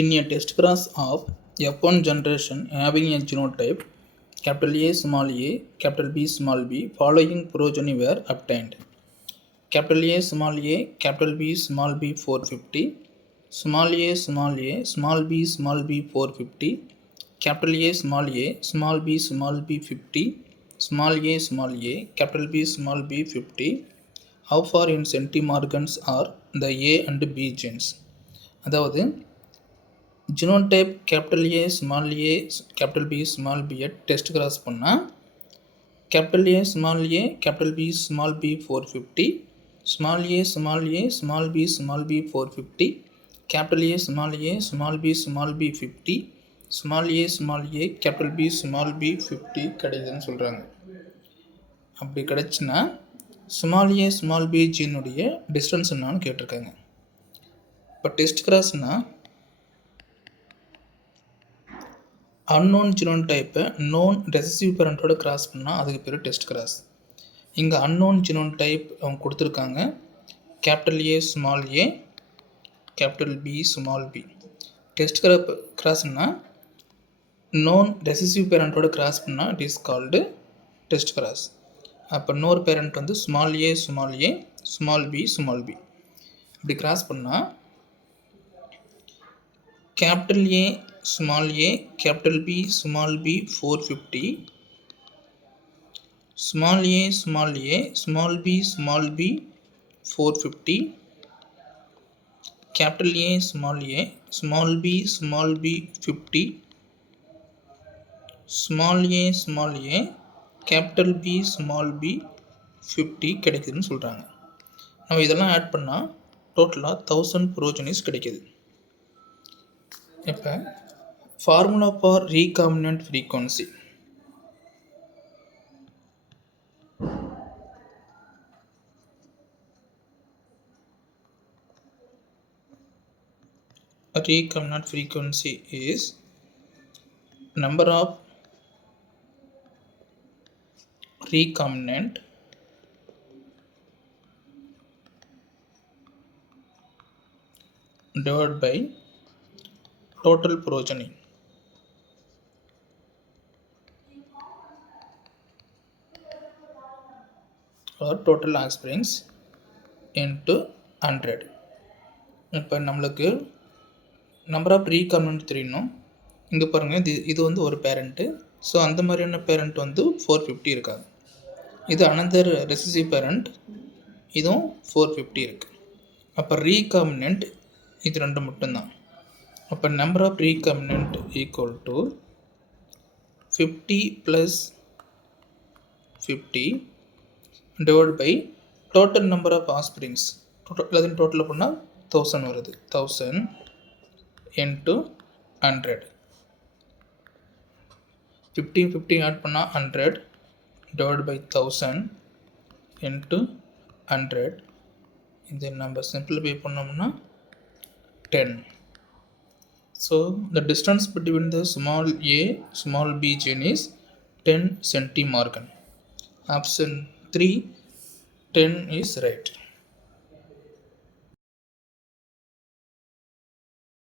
In a test cross of F1 generation having a genotype A, small a, B, small b, following progeny were obtained. A, small B, small b 450, small a, small b 450, A, small b 50, small a, B, small b 50. How far in centimorgans are the A and B genes? அதாவது genotype A, small B, small b test cross பண்ணால் A, small B, small b 450, small b, small b 450, A, small b 50, small B, small b 50 கிடைக்குதுன்னு சொல்கிறாங்க. அப்படி கிடைச்சுன்னா small b ஜீனுடைய distance என்னான்னு கேட்டிருக்காங்க. இப்போ டெஸ்ட் கிராஸ்னால் அன்னோன் ஜினோடைப்பை நோன் ரெசசிவ் பேரண்ட்டோட கிராஸ் பண்ணால் அதுக்கு பேர் டெஸ்ட் கிராஸ். இங்கே அன்னோன் ஜினோடைப் அவங்க கொடுத்துருக்காங்க A, small a, B, small b. Test கிராஸ்னால் நோன் ரெசசிவ் பேரண்ட்டோட கிராஸ் பண்ணால் it is called test cross. அப்போ இன்னொரு பேரண்ட் வந்து ஸ்மால் a, ஸ்மால் b இப்படி கிராஸ் பண்ணால் A, small a, B, small b 450, small a, small b 450, A, small b 50, small a, B, small b 50 கிடைக்குதுன்னு சொல்கிறாங்க. நம்ம இதெல்லாம் ஆட் பண்ணால் டோட்டலாக 1000 ப்ரோஜனிஸ் கிடைக்குது. இப்போ formula for recombinant frequency. Recombinant frequency is number of recombinant divided by total progeny. Or total offsprings into 100. இப்போ நம்மளுக்கு நம்பர் ஆஃப் ரீகாம்பினன்ட் தெரியணும். இங்கே பாருங்கள், இது வந்து ஒரு பேரண்ட்டு. ஸோ அந்த மாதிரியான பேரண்ட் வந்து 450 இருக்காது. இது அனதர் ரெசசிவ் பேரண்ட், இதுவும் 450 இருக்குது. அப்போ ரீகாம்பினன்ட் இது ரெண்டு மட்டும்தான். அப்போ number of recombinant equal to 50 + 50 divide by total number of offsprings. எல்லாத்தையும் டோட்டலில் பண்ணால் 1000 வருது. 1000 into 100. 50 ஆட் பண்ணால் 100 டிவைட் பை 1000 into 100. இது நம்ம சிம்பிளிஃபை பண்ணோம்னா 10. So the distance between the small a, small b gene is 10 centimorgan. Option 3, 10 is right.